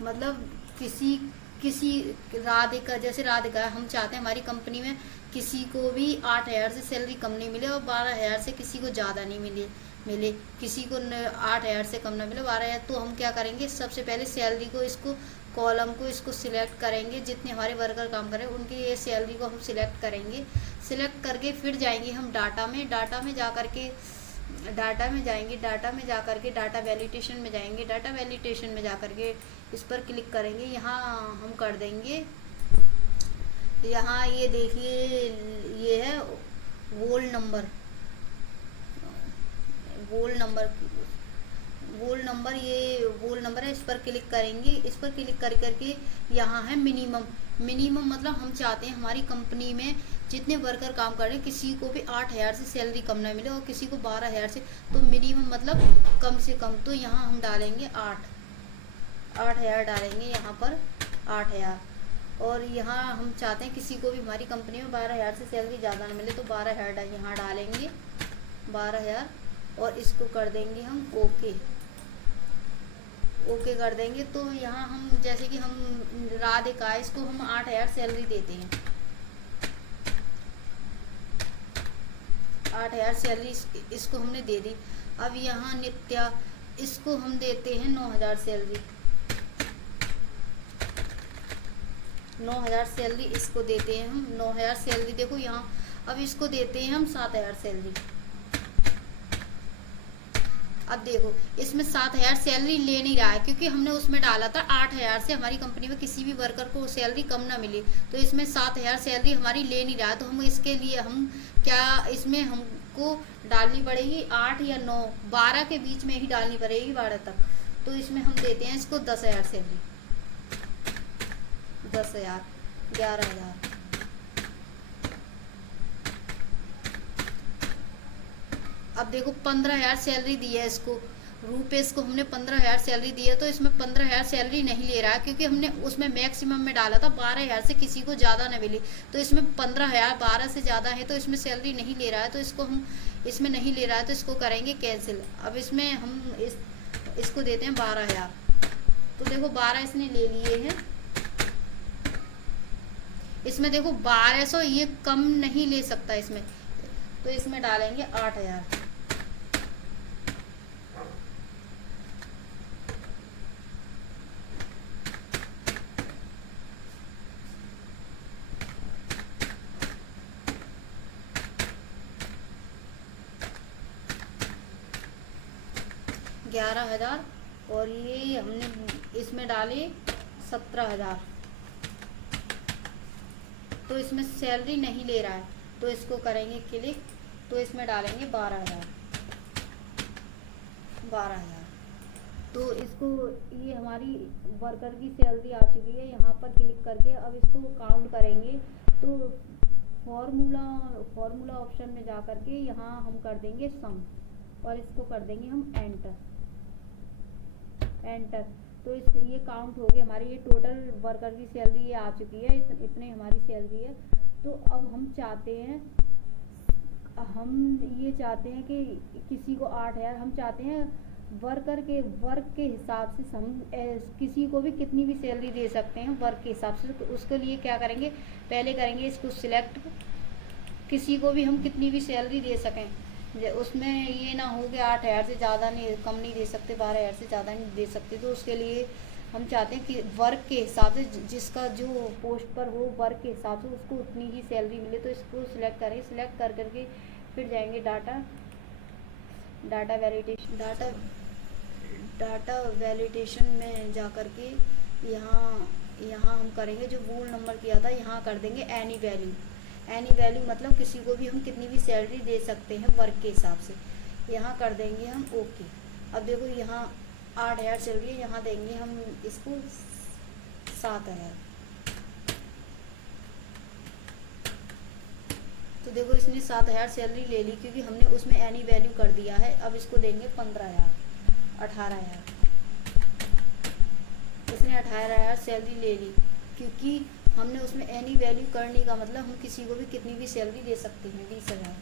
मतलब किसी किसी राधिका, जैसे राधिका है, हम चाहते हैं हमारी कंपनी में किसी को भी 8,000 से सैलरी कम नहीं मिले और 12,000 से किसी को ज़्यादा नहीं मिले किसी को 8,000 से कम ना मिले 12,000। तो हम क्या करेंगे, सबसे पहले सैलरी को, इसको कॉलम को इसको सिलेक्ट करेंगे, जितने हमारे वर्कर काम करें उनकी ये सैलरी को हम सिलेक्ट करेंगे। सिलेक्ट करके फिर जाएंगे हम डाटा में जा करके डाटा में जाएंगे, डाटा में जा करके डाटा वैलिडेशन में जाएंगे, डाटा वैलिडेशन में जा करके इस पर क्लिक करेंगे। यहाँ हम कर देंगे, यहाँ ये देखिए ये है वोल नंबर, वोल नंबर वोल नंबर, ये वोल नंबर है, इस पर क्लिक करेंगे। इस पर क्लिक कर करके यहाँ है मिनिमम। मिनिमम मतलब हम चाहते हैं हमारी कंपनी में जितने वर्कर काम कर रहे हैं किसी को भी 8,000 से सैलरी कम ना मिले और किसी को 12,000 से, तो मिनिमम मतलब कम से कम। तो यहाँ हम डालेंगे 8,000 डालेंगे यहाँ पर 8,000। और यहाँ हम चाहते हैं किसी को भी हमारी कंपनी में 12,000 से सैलरी ज़्यादा ना मिले, तो 12,000 यहाँ डालेंगे 12,000 और इसको कर देंगे हम ओके। ओके कर देंगे। तो यहाँ हम जैसे कि हम राधिका, इसको हम 8,000 सैलरी देते हैं, 8,000 सैलरी इसको हमने दे दी। अब यहाँ नित्या, इसको हम देते हैं 9,000 सैलरी, 9,000 सैलरी इसको देते हैं हम 9,000 सैलरी। देखो यहाँ अब इसको देते हैं हम 7,000 सैलरी। अब देखो इसमें 7,000 सैलरी ले नहीं रहा है क्योंकि हमने उसमें डाला था 8,000 से हमारी कंपनी में किसी भी वर्कर को सैलरी कम ना मिले, तो इसमें 7,000 सैलरी हमारी ले नहीं रहा है। तो हम इसके लिए हम क्या, इसमें हमको डालनी पड़ेगी 8 या 9, 12 के बीच में ही डालनी पड़ेगी, 12 तक। तो इसमें हम देते हैं इसको 10,000 सैलरी, 10,000, 11,000। अब देखो 15,000 सैलरी दी है इसको, रूपेश को हमने 15,000 सैलरी दी है, तो इसमें 15,000 सैलरी नहीं ले रहा है क्योंकि हमने उसमें मैक्सिमम में डाला था 12,000 से किसी को ज़्यादा न मिले। तो इसमें 15,000 12 से ज़्यादा है तो इसमें सैलरी नहीं ले रहा है, तो इसको हम इसमें नहीं ले रहा है तो इसको करेंगे कैंसिल। अब इसमें हम इसको देते हैं 12,000। तो देखो 12 इसने ले लिए हैं। इसमें देखो 1200 ये कम नहीं ले सकता इसमें, तो इसमें डालेंगे 8,000। 11,000 और ये हमने इसमें डाले 17,000, तो इसमें सैलरी नहीं ले रहा है, तो इसको करेंगे क्लिक, तो इसमें डालेंगे 12,000। तो इसको, ये हमारी वर्कर की सैलरी आ चुकी है। यहाँ पर क्लिक करके अब इसको काउंट करेंगे, तो फॉर्मूला ऑप्शन में जा करके यहाँ हम कर देंगे सम और इसको कर देंगे हम एंटर। तो ये काउंट हो गई हमारी, ये टोटल वर्कर की सैलरी ये आ चुकी है, इतने हमारी सैलरी है। तो अब हम चाहते हैं कि किसी को 8,000, हम चाहते हैं वर्क के हिसाब से हम किसी को भी कितनी भी सैलरी दे सकते हैं वर्क के हिसाब से। तो उसके लिए क्या करेंगे, पहले करेंगे इसको सिलेक्ट, किसी को भी हम कितनी भी सैलरी दे सकें, उसमें ये ना हो कि 8,000 से ज़्यादा नहीं, कम नहीं दे सकते, 12,000 से ज़्यादा नहीं दे सकते। तो उसके लिए हम चाहते हैं कि वर्क के हिसाब से, जिसका जो पोस्ट पर हो वर्क के हिसाब से उसको उतनी ही सैलरी मिले। तो इसको सिलेक्ट करेंगे, सिलेक्ट कर करके फिर जाएंगे डाटा वैलिडेशन में जा करके यहाँ हम करेंगे जो वोल नंबर किया था, यहाँ कर देंगे एनी वैल्यू मतलब किसी को भी हम कितनी भी सैलरी दे सकते हैं वर्क के हिसाब से। यहाँ कर देंगे हम ओके। अब देखो यहाँ 8,000 सैलरी है, यहाँ देंगे हम इसको 7,000। तो देखो इसने 7,000 सैलरी ले ली क्योंकि हमने उसमें एनी वैल्यू कर दिया है। अब इसको देंगे 15,000, 18,000। इसने 18,000 सैलरी ले ली क्योंकि हमने उसमें एनी वैल्यू करने का मतलब हम किसी को भी कितनी भी सैलरी दे सकते हैं, 20,000।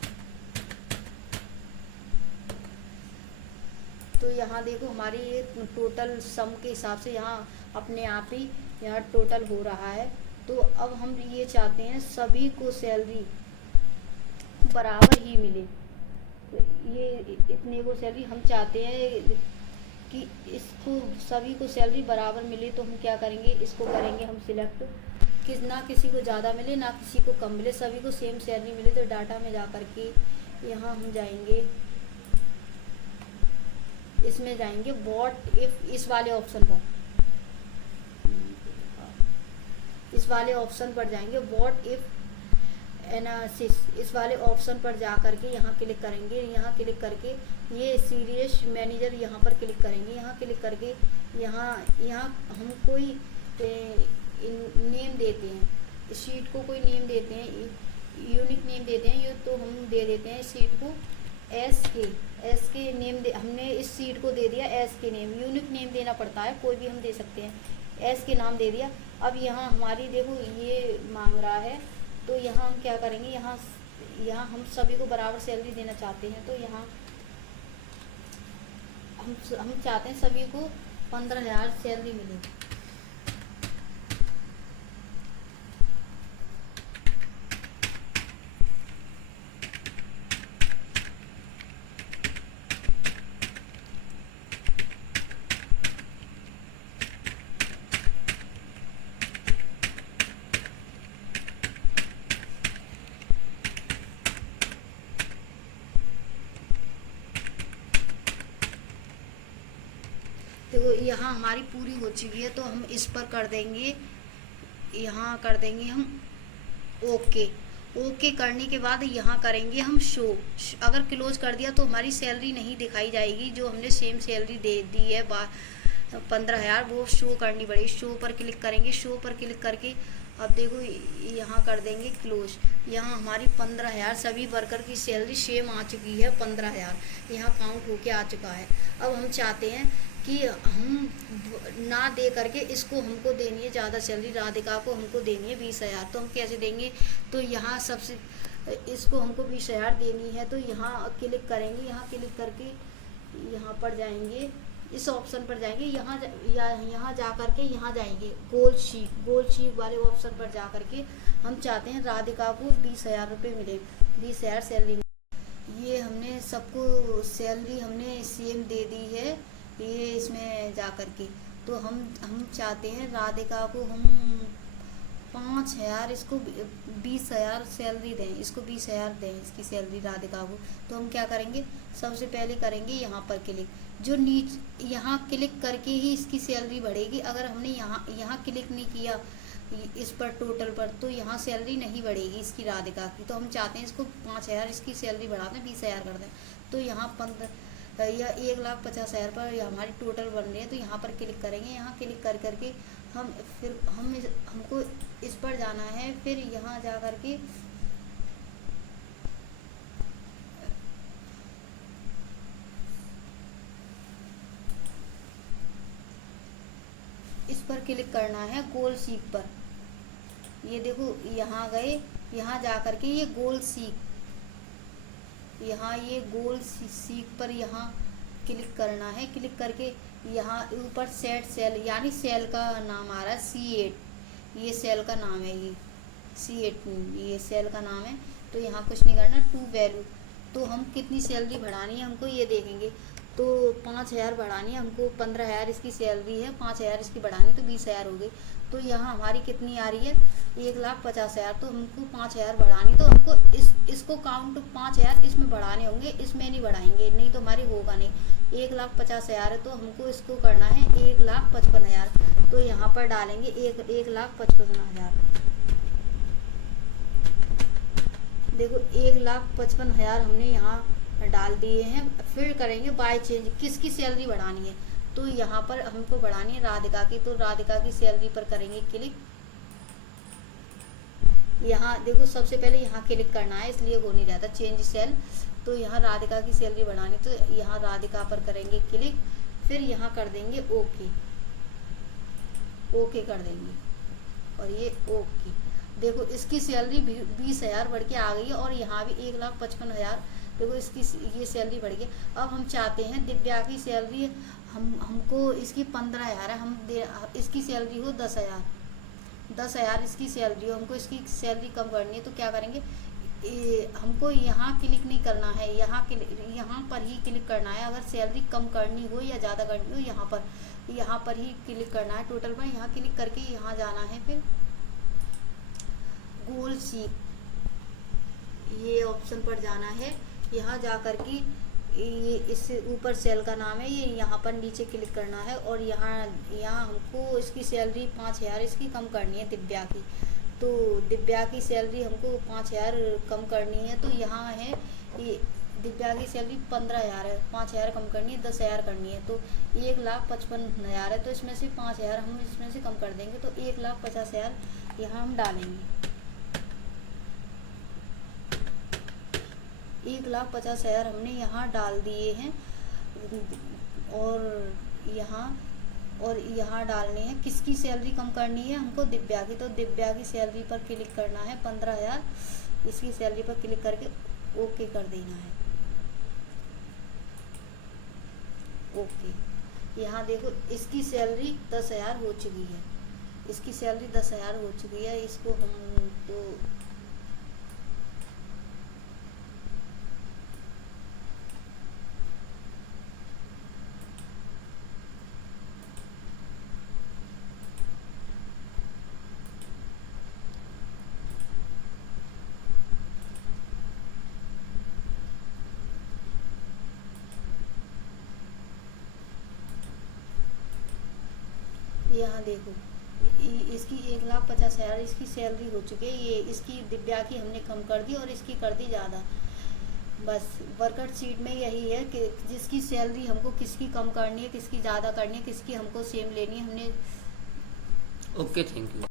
तो तो यहाँ देखो हमारी ये टोटल सम के हिसाब से यहाँ अपने आप ही यहाँ टोटल हो रहा है। तो अब हम ये चाहते हैं सभी को सैलरी बराबर ही मिले। तो ये इतने को सैलरी हम चाहते हैं कि इसको सभी को सैलरी बराबर मिले। तो हम क्या करेंगे, इसको करेंगे हम सिलेक्ट कि ना किसी को ज़्यादा मिले ना किसी को कम मिले, सभी को सेम सैलरी मिले। तो डाटा में जा कर के यहाँ हम जाएंगे, इसमें जाएंगे व्हाट इफ, इस वाले ऑप्शन पर, इस वाले ऑप्शन पर जाएंगे व्हाट इफ एनालिसिस, इस वाले ऑप्शन पर जा करके यहाँ क्लिक करेंगे। यहाँ क्लिक करके ये सीरियस मैनेजर यहाँ पर क्लिक करेंगे। यहाँ क्लिक करके यहाँ हम कोई नेम देते हैं, शीट को कोई नेम देते हैं, यूनिक नेम देते हैं। ये तो हम दे देते हैं शीट को एस के नेम हमने इस सीट को दे दिया एस के नेम। यूनिक नेम देना पड़ता है, कोई भी हम दे सकते हैं, एस के नाम दे दिया। अब यहाँ हमारी देखो ये मांग रहा है, तो यहाँ हम क्या करेंगे, यहाँ हम सभी को बराबर सैलरी देना चाहते हैं। तो यहाँ हम चाहते हैं सभी को 15,000 सैलरी मिले। देखो यहाँ हमारी पूरी हो चुकी है, तो हम इस पर कर देंगे, यहाँ कर देंगे हम ओके करने के बाद यहाँ करेंगे हम शो। अगर क्लोज कर दिया तो हमारी सैलरी नहीं दिखाई जाएगी, जो हमने सेम सैलरी दे दी है 15,000, वो शो करनी पड़ेगी। शो पर क्लिक करेंगे, शो पर क्लिक करके अब देखो यहाँ कर देंगे क्लोज। यहाँ हमारी 15,000 सभी वर्कर की सैलरी सेम आ चुकी है, 15,000 यहाँ काउंट होके आ चुका है। अब हम चाहते हैं कि हम ना दे करके इसको हमको देनी है ज़्यादा सैलरी, राधिका को हमको देनी है 20,000। तो हम कैसे देंगे, तो यहाँ सबसे इसको हमको 20,000 देनी है। तो यहाँ क्लिक करेंगे, यहाँ क्लिक करके यहाँ पर जाएंगे, इस ऑप्शन पर जाएंगे, यहाँ जा करके यहाँ जाएंगे गोल्ड शीट वाले ऑप्शन पर जा करके हम चाहते हैं राधिका को 20,000 रुपये मिले, 20,000 सैलरी। ये हमने सबको सैलरी हमने सेम दे दी है, ये इसमें जा करके। तो हम चाहते हैं राधिका को हम 5,000, इसको 20,000 सैलरी दें, इसको 20,000 दें इसकी सैलरी राधिका को। तो हम क्या करेंगे, सबसे पहले करेंगे यहाँ पर क्लिक, जो यहाँ क्लिक करके ही इसकी सैलरी बढ़ेगी। अगर हमने यहाँ क्लिक नहीं किया इस पर टोटल पर, तो यहाँ सैलरी नहीं बढ़ेगी इसकी राधिका की। तो हम चाहते हैं इसको 5,000 इसकी सैलरी बढ़ा दें, 20,000 कर दें। तो यहाँ 1,50,000 पर हमारी टोटल बन रही है। तो यहाँ पर क्लिक करेंगे, यहाँ क्लिक करके हमको इस पर जाना है, फिर यहाँ जा करके इस पर क्लिक करना है गोल सीक पर। ये देखो यहाँ गए, यहाँ जा करके ये गोल सीक, यहाँ ये गोल सीक पर यहाँ क्लिक करना है। क्लिक करके यहाँ ऊपर सेट सेल, यानी सेल का नाम आ रहा है C8, ये सेल का नाम है, ये C8 ये सेल का नाम है। तो यहाँ कुछ नहीं करना, टू वैल्यू। तो हम कितनी सैलरी बढ़ानी है हमको ये देखेंगे। तो 5,000 बढ़ानी है हमको, 15,000 इसकी सैलरी है, 5,000 इसकी बढ़ानी, तो 20,000 हो गई। तो यहाँ हमारी कितनी आ रही है, 1,50,000। तो हमको 5,000 बढ़ानी, तो हमको इसको काउंट 5,000 इसमें बढ़ाने होंगे, इसमें नहीं बढ़ाएंगे, नहीं तो हमारी होगा नहीं। 1,50,000 है, तो हमको इसको करना है 1,55,000। तो यहाँ पर डालेंगे 1,55,000। देखो 1,55,000 हमने यहाँ डाल दिए हैं। फिर करेंगे बाय चेंज, किसकी सैलरी बढ़ानी है। तो यहाँ पर हमको बढ़ानी है राधिका की, तो राधिका की सैलरी पर करेंगे क्लिक। यहाँ देखो सबसे पहले यहाँ क्लिक करना है, इसलिए हो नहीं रहता चेंज सेल। तो यहाँ राधिका की सैलरी बढ़ानी, तो यहाँ राधिका पर करेंगे क्लिक, फिर यहाँ कर देंगे ओके कर देंगे, और ये ओके। देखो इसकी सैलरी 20,000 बढ़ के आ गई है, और यहाँ भी 1,55,000 देखो इसकी ये सैलरी बढ़ गई। अब हम चाहते हैं दिव्या की सैलरी हमको इसकी 15,000 है, हम इसकी सैलरी हो 10,000, 10,000 इसकी सैलरी हो, हमको इसकी सैलरी कम करनी है। तो क्या करेंगे, हमको यहाँ क्लिक नहीं करना है, यहाँ पर ही क्लिक करना है। अगर सैलरी कम करनी हो या ज़्यादा करनी हो, यहाँ पर ही क्लिक करना है टोटल पर। यहाँ क्लिक करके यहाँ जाना है, फिर गोल शीट ये ऑप्शन पर जाना है। यहाँ जा कर के ये इस ऊपर सेल का नाम है, ये यहाँ पर नीचे क्लिक करना है और यहाँ हमको इसकी सैलरी 5,000 इसकी कम करनी है दिव्या की। तो दिव्या की सैलरी हमको 5,000 कम करनी है। तो यहाँ है ये दिव्या की सैलरी 15,000 है, 5,000 कम करनी है, 10,000 करनी है। तो 1,55,000 है, तो इसमें से 5,000 हम इसमें से कम कर देंगे। तो 1,50,000 यहाँ हम डालेंगे। 1,50,000 हमने यहाँ डाल दिए हैं और यहाँ डालने हैं। किसकी सैलरी कम करनी है हमको, दिव्या की। तो दिव्या की सैलरी पर क्लिक करना है, 15,000 इसकी सैलरी पर क्लिक करके ओके कर देना है। ओके, यहाँ देखो इसकी सैलरी 10,000 हो चुकी है, इसकी सैलरी 10,000 हो चुकी है। इसको हम तो यहाँ देखो इसकी 1,50,000 इसकी सैलरी हो चुकी है। ये इसकी दिव्या की हमने कम कर दी और इसकी कर दी ज़्यादा। बस वर्कआउट शीट में यही है कि जिसकी सैलरी हमको किसकी कम करनी है, किसकी ज़्यादा करनी है, किसकी हमको सेम लेनी है हमने। Okay, thank you.